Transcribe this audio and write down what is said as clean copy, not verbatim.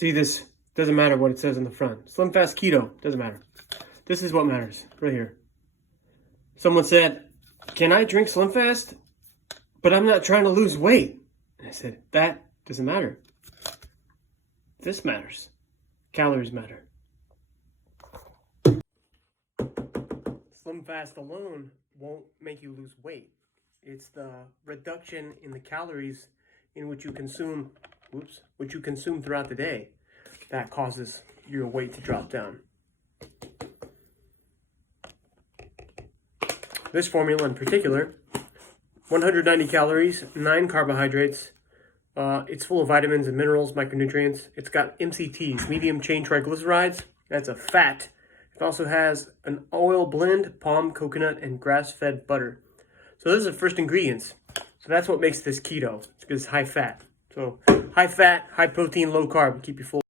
See, this doesn't matter what it says on the front. Slimfast Keto, doesn't matter. This is what matters, right here. Someone said, can I drink Slimfast? But I'm not trying to lose weight. And I said, that doesn't matter. This matters. Calories matter. Slimfast alone won't make you lose weight. It's the reduction in the calories in which you consume, throughout the day that causes your weight to drop down. This formula in particular, 190 calories, 9 carbohydrates. It's full of vitamins and minerals, micronutrients. It's got MCTs, medium chain triglycerides. That's a fat. It also has an oil blend, palm, coconut, and grass-fed butter. So those are the first ingredients. So that's what makes this keto. It's because it's high fat. So high fat, high protein, low carb, keep you full.